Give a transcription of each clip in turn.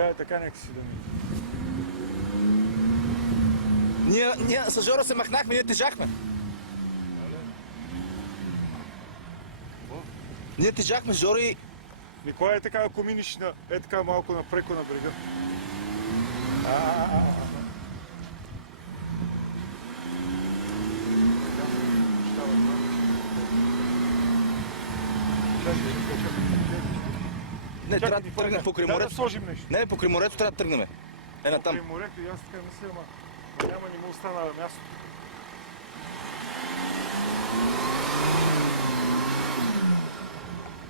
Трябва така някакси да ми... Ние с Жоро се махнахме, ние тежахме. Ние тежахме с Жоро и... Никола е така, ако миниш е така малко напреко на брега. Не, трябва да тръгнем покрай Да, морето. да сложим нещо. Не, покрай морето трябва да тръгнем. Е, натам. Покрай морето и аз така мисля, ама няма ни му остана място.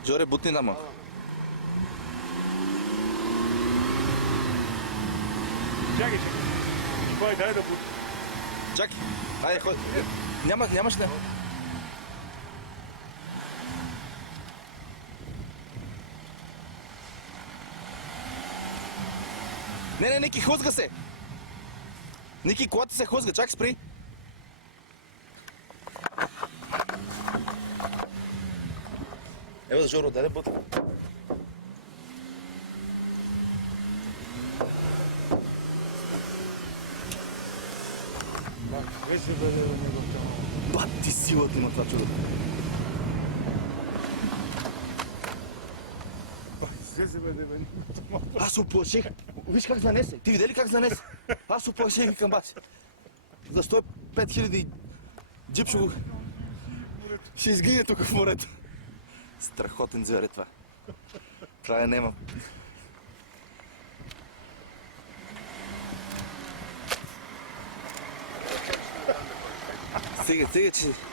Жоре, бутни нам. Чакай. Николай, дай да бути. Чакай. Айде, ходи. Нямаш ли? Не, Ники, хлъзга се! Ники, колата се хлъзга, чакай, спри! Ева, Жоро, дай да бутни. Виж се да не го вкарам. Бати силата има това чудо. Слезе бе, бе. Аз се оплаших. Виж как занесе. Ти видели как занесе? Аз се оплаших и към баси. За 105 000 джип ще изгине тук в морето. Страхотен звер е това. Това нема. Стига, че...